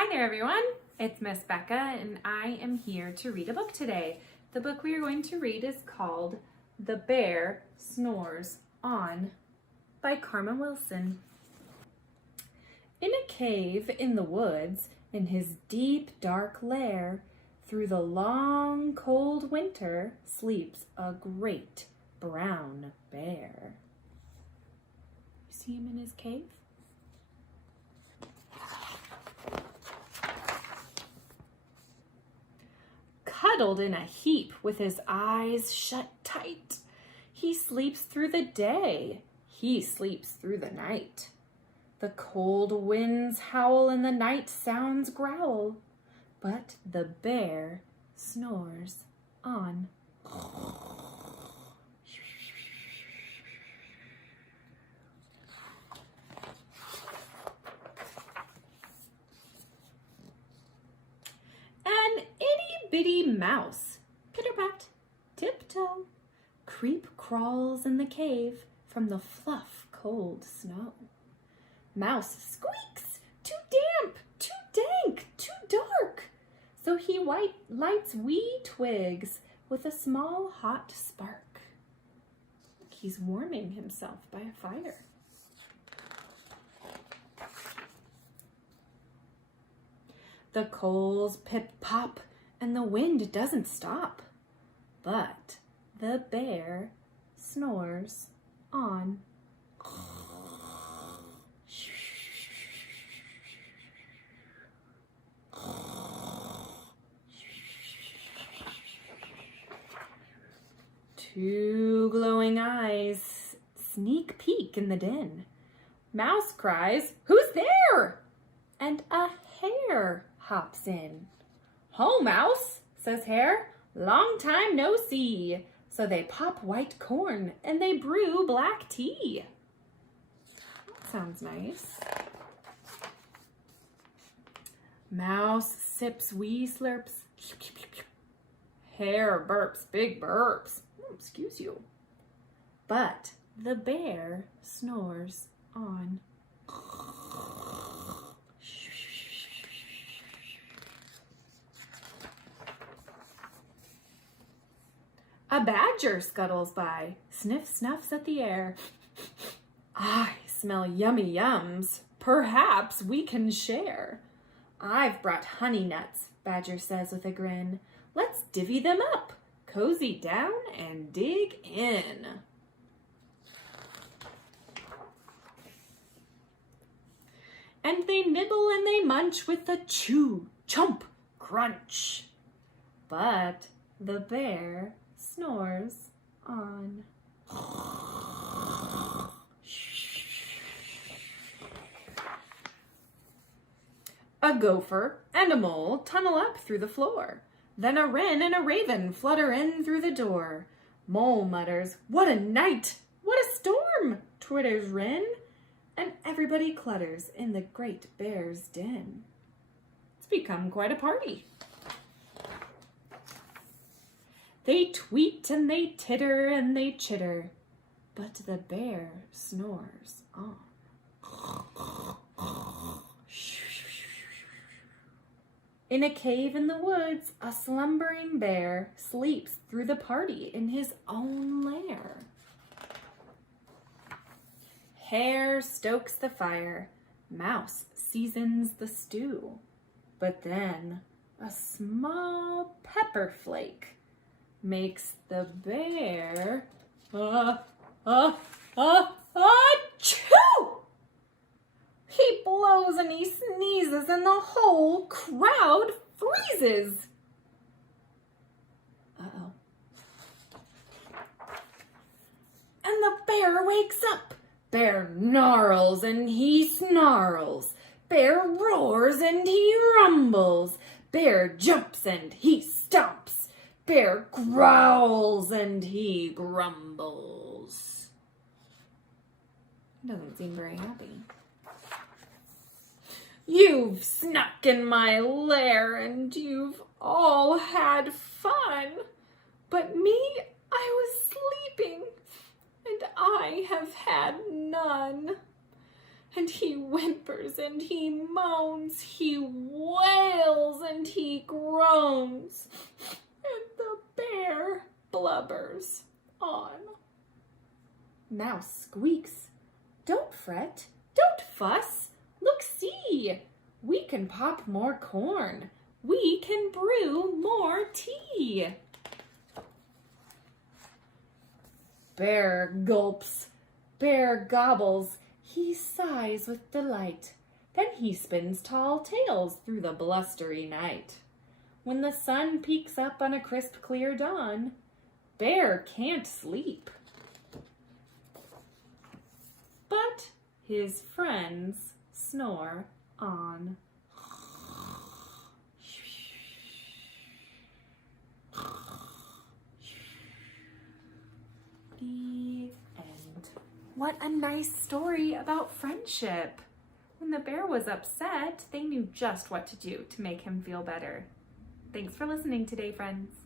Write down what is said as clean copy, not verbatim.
Hi there everyone, it's Miss Becca and I am here to read a book today. The book we are going to read is called The Bear Snores On by Carmen Wilson. In a cave in the woods, in his deep dark lair, through the long cold winter sleeps a great brown bear. You see him in his cave? Cuddled in a heap with his eyes shut tight. He sleeps through the day, he sleeps through the night. The cold winds howl and the night sounds growl, but the bear snores on. An itty-bitty mouse, pitter-pat, tiptoe, creep crawls in the cave from the fluff cold snow. Mouse squeaks, too damp, too dank, too dark. So he lights wee twigs with a small hot spark. Look, he's warming himself by a fire. The coals pip-pop and the wind doesn't stop, but the bear snores on. Two glowing eyes sneak peek in the den. Mouse cries, "Who's there?" And a hare hops in. "Ho, Mouse," says Hare, "long time no see." So they pop white corn and they brew black tea. That sounds nice. Mouse sips wee slurps. Hare burps big burps. Excuse you. But the bear snores on. A badger scuttles by, sniff snuffs at the air. "I smell yummy yums. Perhaps we can share." "I've brought honey nuts," Badger says with a grin. "Let's divvy them up, cozy down and dig in." And they nibble and they munch with a chew, chomp, crunch. But the bear snores on. A gopher and a mole tunnel up through the floor. Then a wren and a raven flutter in through the door. Mole mutters, "What a night! What a storm!" Twitters wren, and everybody clutters in the great bear's den. It's become quite a party. They tweet and they titter and they chitter, but the bear snores on. In a cave in the woods, a slumbering bear sleeps through the party in his own lair. Hare stokes the fire, Mouse seasons the stew, but then a small pepper flake makes the bear achoo! He blows and he sneezes and the whole crowd freezes. Uh-oh. And the bear wakes up. Bear gnarls and he snarls. Bear roars and he rumbles. Bear jumps and he stomps. Bear growls and he grumbles. He doesn't seem very happy. "You've snuck in my lair and you've all had fun, but me, I was sleeping and I have had none. and he whimpers and he moans, he wails and he groans, and the bear blubbers on. Mouse squeaks, "Don't fret, don't fuss, look see, we can pop more corn, we can brew more tea." Bear gulps, bear gobbles, he sighs with delight. Then he spins tall tales through the blustery night. When the sun peeks up on a crisp, clear dawn, bear can't sleep. But his friends snore on. The end. What a nice story about friendship. When the bear was upset, they knew just what to do to make him feel better. Thanks for listening today, friends.